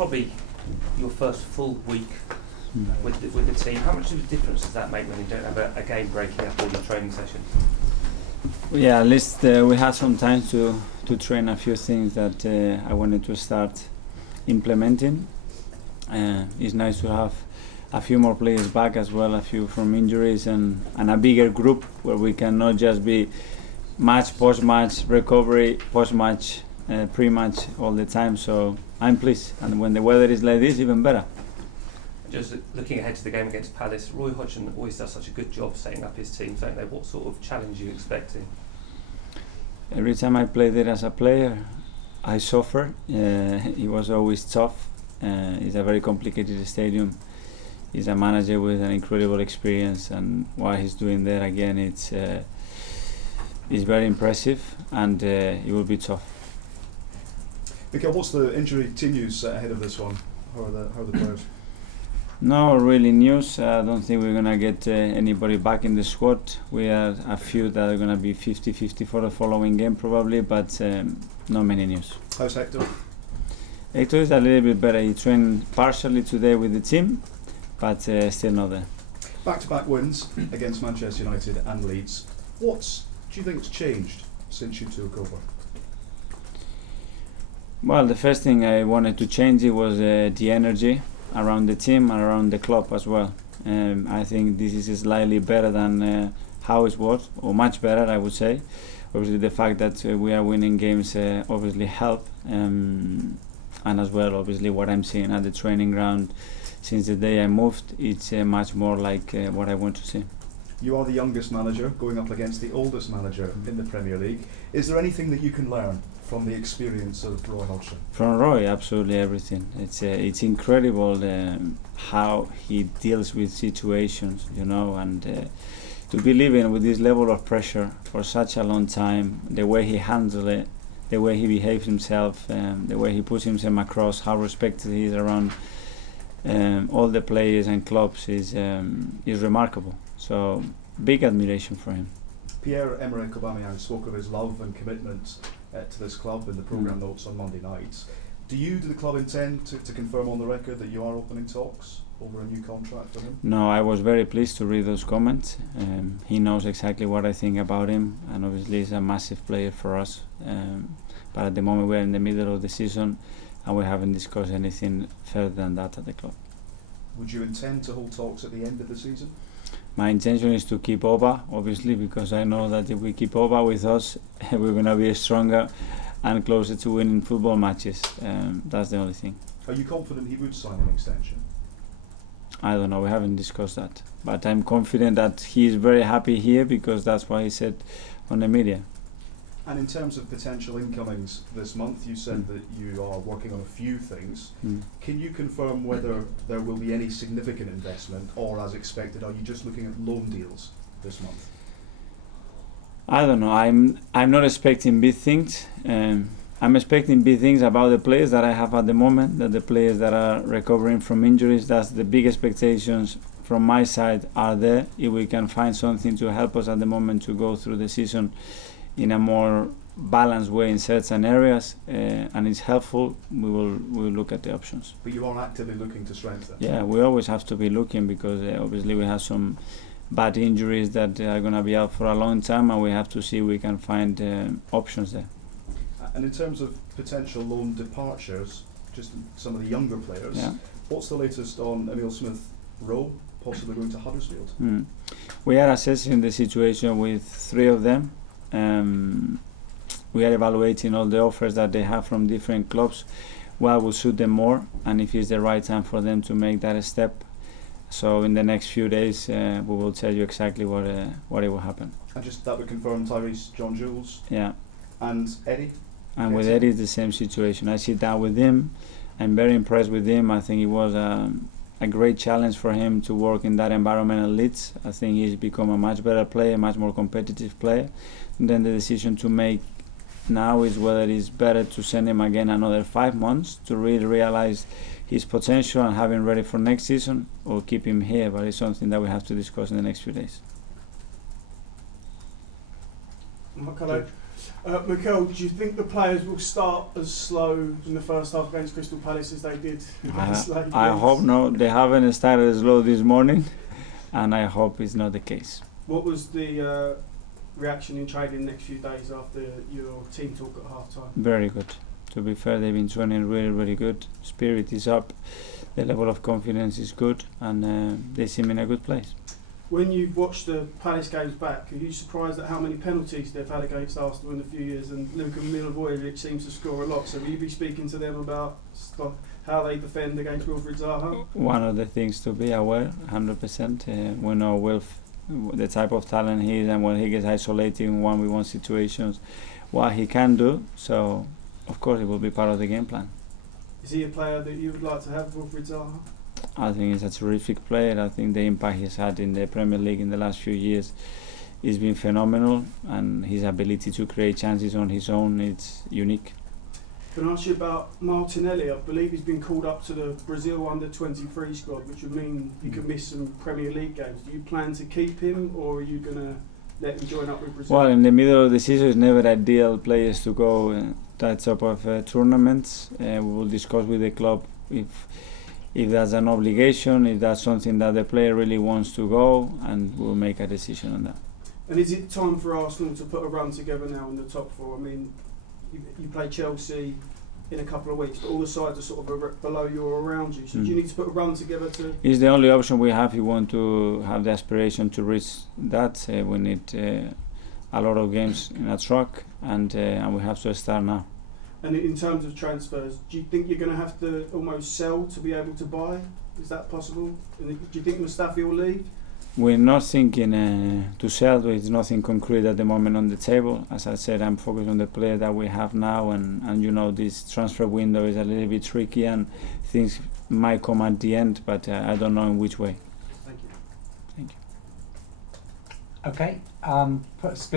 probably your first full week with the team. How much of a difference does that make when you don't have a game breaking up all your training sessions? Yeah, at least we had some time to train a few things that I wanted to start implementing. It's nice to have a few more players back as well, a few from injuries, and a bigger group where we can not just be match, post-match, recovery, post-match, pre-match all the time. So I'm pleased, and when the weather is like this, even better. Just looking ahead to the game against Palace, Roy Hodgson always does such a good job setting up his teams, don't they? What sort of challenge are you expecting? Every time I played there as a player, I suffer. It was always tough. It's a very complicated stadium. He's a manager with an incredible experience, and what he's doing there again, it's very impressive, and it will be tough. Mikel, what's the injury team news ahead of this one? How are the players? No really news. I don't think we're gonna get anybody back in the squad. We have a few that are gonna be 50-50 for the following game probably, but not many news. How's Hector? Hector is a little bit better. He trained partially today with the team, but still not there. Back-to-back wins against Manchester United and Leeds. What do you think's changed since you took over? Well, the first thing I wanted to change it was the energy around the team and around the club as well. I think this is slightly better than how it was, or much better, I would say. Obviously, the fact that we are winning games obviously help, and as well, obviously, what I'm seeing at the training ground since the day I moved, it's much more like what I want to see. You are the youngest manager going up against the oldest manager in the Premier League. Is there anything that you can learn from the experience of Roy Hodgson? From Roy, absolutely everything. It's incredible how he deals with situations, you know, and to be living with this level of pressure for such a long time, the way he handles it, the way he behaves himself, the way he puts himself across, how respected he is around all the players and clubs is remarkable. So big admiration for him. Pierre-Emerick Aubameyang spoke of his love and commitment to this club in the programme notes on Monday nights. Do the club intend to confirm on the record that you are opening talks over a new contract for him? No, I was very pleased to read those comments. He knows exactly what I think about him, and obviously he's a massive player for us. But at the moment we're in the middle of the season, and we haven't discussed anything further than that at the club. Would you intend to hold talks at the end of the season? My intention is to keep Oba, obviously, because I know that if we keep Oba with us, we're going to be stronger and closer to winning football matches. That's the only thing. Are you confident he would sign an extension? I don't know, we haven't discussed that. But I'm confident that he is very happy here, because that's what he said on the media. And in terms of potential incomings this month, you said that you are working on a few things. Can you confirm whether there will be any significant investment, or as expected, are you just looking at loan deals this month? I don't know. I'm not expecting big things. I'm expecting big things about the players that I have at the moment, that the players that are recovering from injuries. That's the big expectations from my side are there. If we can find something to help us at the moment to go through the season in a more balanced way in certain areas, and it's helpful, we'll look at the options. But you are actively looking to strengthen? Yeah, we always have to be looking, because obviously we have some bad injuries that are going to be out for a long time, and we have to see if we can find options there. And in terms of potential loan departures, just some of the younger players, what's the latest on Emile Smith-Rowe possibly going to Huddersfield? We are assessing the situation with 3 of them. We are evaluating all the offers that they have from different clubs, what will suit them more, and if it's the right time for them to make that step. So in the next few days we will tell you exactly what it will happen. And just that would confirm Tyrese John Jules? Yeah. And Eddie? And with Eddie, it's the same situation. I sit down with him. I'm very impressed with him. I think it was a great challenge for him to work in that environment at Leeds. I think he's become a much better player, much more competitive player. And then the decision to make now is whether it's better to send him again another 5 months to really realize his potential and have him ready for next season, or keep him here. But it's something that we have to discuss in the next few days. Hello. Mikel, do you think the players will start as slow in the first half against Crystal Palace as they did against Leeds? I hope not. They haven't started slow this morning, and I hope it's not the case. What was the reaction in training the next few days after your team talk at half time? Very good. To be fair, they've been training really, really good. Spirit is up, the level of confidence is good, and they seem in a good place. When you've watched the Palace games back, are you surprised at how many penalties they've had against Arsenal in a few years? And Luka Milivojevic seems to score a lot. So will you be speaking to them about how they defend against Wilfried Zaha? One of the things to be aware, 100%. We know Wilf, the type of talent he is, and when he gets isolated in 1v1 situations, what he can do. So, of course, it will be part of the game plan. Is he a player that you would like to have, Wilfried Zaha? I think he's a terrific player. I think the impact he's had in the Premier League in the last few years has been phenomenal, and his ability to create chances on his own, it's unique. Can I ask you about Martinelli? I believe he's been called up to the Brazil under-23 squad, which would mean he could miss some Premier League games. Do you plan to keep him, or are you going to let him join up with Brazil? Well, in the middle of the season, it's never ideal players to go that type of tournaments. We will discuss with the club if that's an obligation, if that's something that the player really wants to go, and we'll make a decision on that. And is it time for Arsenal to put a run together now in the top four? I mean, you play Chelsea in a couple of weeks, but all the sides are sort of below you or around you. So do you need to put a run together to... It's the only option we have if we want to have the aspiration to reach that. We need a lot of games in a truck, and we have to start now. And in terms of transfers, do you think you're going to have to almost sell to be able to buy? Is that possible? And do you think Mustafi will leave? We're not thinking to sell. There's nothing concrete at the moment on the table. As I said, I'm focused on the player that we have now, and you know, this transfer window is a little bit tricky, and things might come at the end, but I don't know in which way. Thank you. Thank you. Okay.